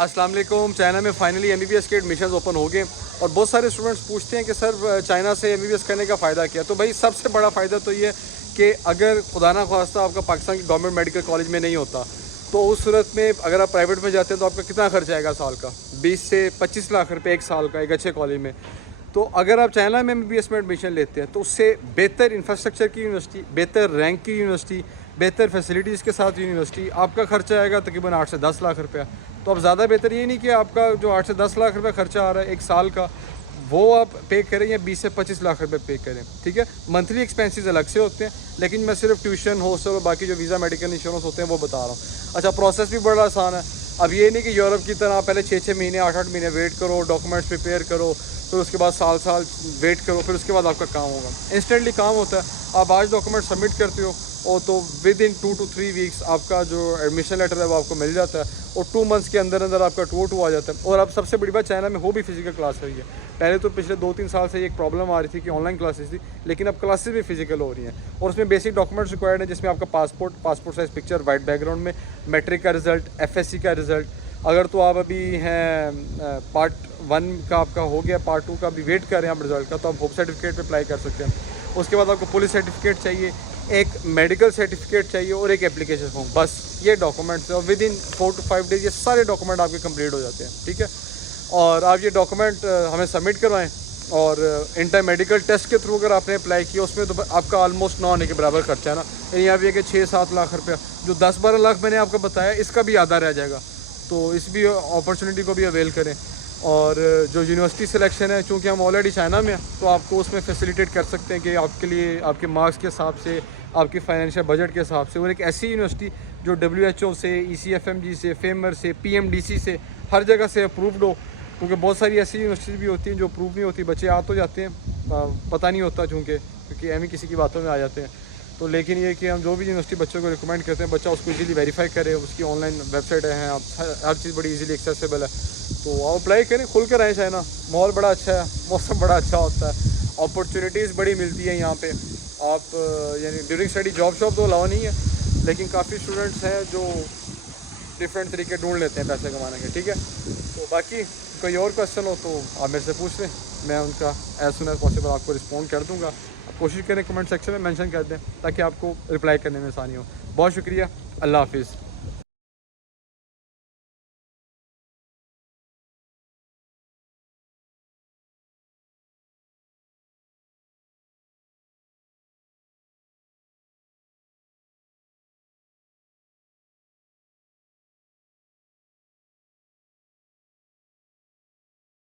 अस्सलाम वालेकुम। चाइना में फाइनली एमबीबीएस के एडमिशन ओपन हो गए और बहुत सारे स्टूडेंट्स पूछते हैं कि सर चाइना से एमबीबीएस करने का फ़ायदा क्या। तो भाई सबसे बड़ा फ़ायदा तो ये कि अगर खुदा ना ख्वास्ता आपका पाकिस्तान की गवर्नमेंट मेडिकल कॉलेज में नहीं होता तो उस सूरत में अगर आप प्राइवेट में जाते हैं तो आपका कितना खर्च आएगा साल का, 20 से 25 लाख रुपए एक साल का एक अच्छे कॉलेज में। तो अगर आप चाइना में एमबीबीएस में एडमिशन लेते हैं तो उससे बेहतर इंफ्रास्ट्रक्चर की यूनिवर्सिटी, बेहतर रैंक की यूनिवर्सिटी, बेहतर फैसिलिटीज़ के साथ यूनिवर्सिटी, आपका खर्चा आएगा तकरीबन 8 से 10 लाख रुपया। तो अब ज़्यादा बेहतर ये नहीं कि आपका जो 8 से 10 लाख रुपया खर्चा आ रहा है एक साल का वो आप पे करें या 20 से 25 लाख रुपए पे करें। ठीक है, मंथली एक्सपेंसेस अलग से होते हैं, लेकिन मैं सिर्फ ट्यूशन, हॉस्टल और बाकी जो वीज़ा मेडिकल इंश्योरेंस होते हैं वो बता रहा हूँ। अच्छा, प्रोसेस भी बड़ा आसान है। अब ये नहीं कि यूरोप की तरह पहले 6-6 महीने 8-8 महीने वेट करो, डॉक्यूमेंट्स प्रिपेयर करो, फिर उसके बाद साल साल वेट करो, फिर उसके बाद आपका काम होगा। इंस्टेंटली काम होता है। आप आज डॉक्यूमेंट सबमिट करते हो और तो विद इन 2 to 3 वीक्स आपका जो एडमिशन लेटर है वो आपको मिल जाता है और 2 मंथ्स के अंदर अंदर आपका 2 आ जाता है। और अब सबसे बड़ी बात, चाइना में हो भी फिजिकल क्लास रही है। पहले तो पिछले 2-3 साल से एक प्रॉब्लम आ रही थी कि ऑनलाइन क्लासेस थी, लेकिन अब क्लासेस भी फिजिकल हो रही हैं और उसमें बेसिक डॉक्यूमेंट्स रिक्वायर्ड है, जिसमें आपका passport size picture white background में, मैट्रिक का रिज़ल्ट, एफएससी का रिज़ल्ट। अगर तो आप अभी हैं पार्ट 1 का आपका हो गया, पार्ट 2 का भी वेट कर रहे हैं आप रिज़ल्ट का, तो आप होप सर्टिफिकेट पे अप्लाई कर सकते हैं। उसके बाद आपको पुलिस सर्टिफिकेट चाहिए, एक मेडिकल सर्टिफिकेट चाहिए और एक एप्लीकेशन फॉर्म। बस ये डॉक्यूमेंट्स है और विद इन 4 to 5 डेज़ ये सारे डॉक्यूमेंट आपके कंप्लीट हो जाते हैं। ठीक है, और आप ये डॉक्यूमेंट हमें सबमिट करवाएं और इंटर मेडिकल टेस्ट के थ्रू अगर आपने अप्लाई किया उसमें तो आपका ऑलमोस्ट 9 आने के बराबर खर्चा है ना। यानी आप ये कि 6-7 लाख रुपया, जो 10-12 लाख मैंने आपको बताया इसका भी आधा रह जाएगा। तो इस भी अपॉर्चुनिटी को भी अवेल करें। और जो यूनिवर्सिटी सिलेक्शन है, चूँकि हम ऑलरेडी चाइना में हैं तो आपको उसमें फैसिलिटेट कर सकते हैं कि आपके लिए आपके मार्क्स के हिसाब से, आपकी फाइनेंशियल बजट के हिसाब से, और एक ऐसी यूनिवर्सिटी जो WHO से, ECFMG से, फेमर से, PMDC से, हर जगह से अप्रूव्ड हो। क्योंकि बहुत सारी ऐसी यूनिवर्सिटी भी होती हैं जो अप्रूव नहीं होती, बच्चे आ तो जाते हैं, पता नहीं होता क्योंकि एम ही किसी की बातों में आ जाते हैं। तो लेकिन ये कि हम जो भी यूनिवर्सिटी बच्चों को रिकमेंड करते हैं, बच्चा उसको इजीली वेरीफाई करे, उसकी ऑनलाइन वेबसाइट है, आप हर चीज़ बड़ी इजीली एक्सेसिबल है। तो आप अप्लाई करें, खुल कर आएँ चाइना। माहौल बड़ा अच्छा है, मौसम बड़ा अच्छा होता है, अपॉर्चुनिटीज़ बड़ी मिलती है यहाँ पे। आप यानी ड्यूरिंग स्टडी जॉब शॉप तो अलाउ नहीं है, लेकिन काफ़ी स्टूडेंट्स हैं जो डिफरेंट तरीके ढूंढ लेते हैं पैसे कमाने के। ठीक है, तो बाकी कोई और क्वेश्चन हो तो आप मेरे से पूछ लें, मैं उनका एज सुन एज पॉसिबल आपको रिस्पॉन्ड कर दूँगा। आप कोशिश करें कमेंट सेक्शन में मेंशन कर दें ताकि आपको रिप्लाई करने में आसानी हो। बहुत शुक्रिया, अल्लाह हाफिज़।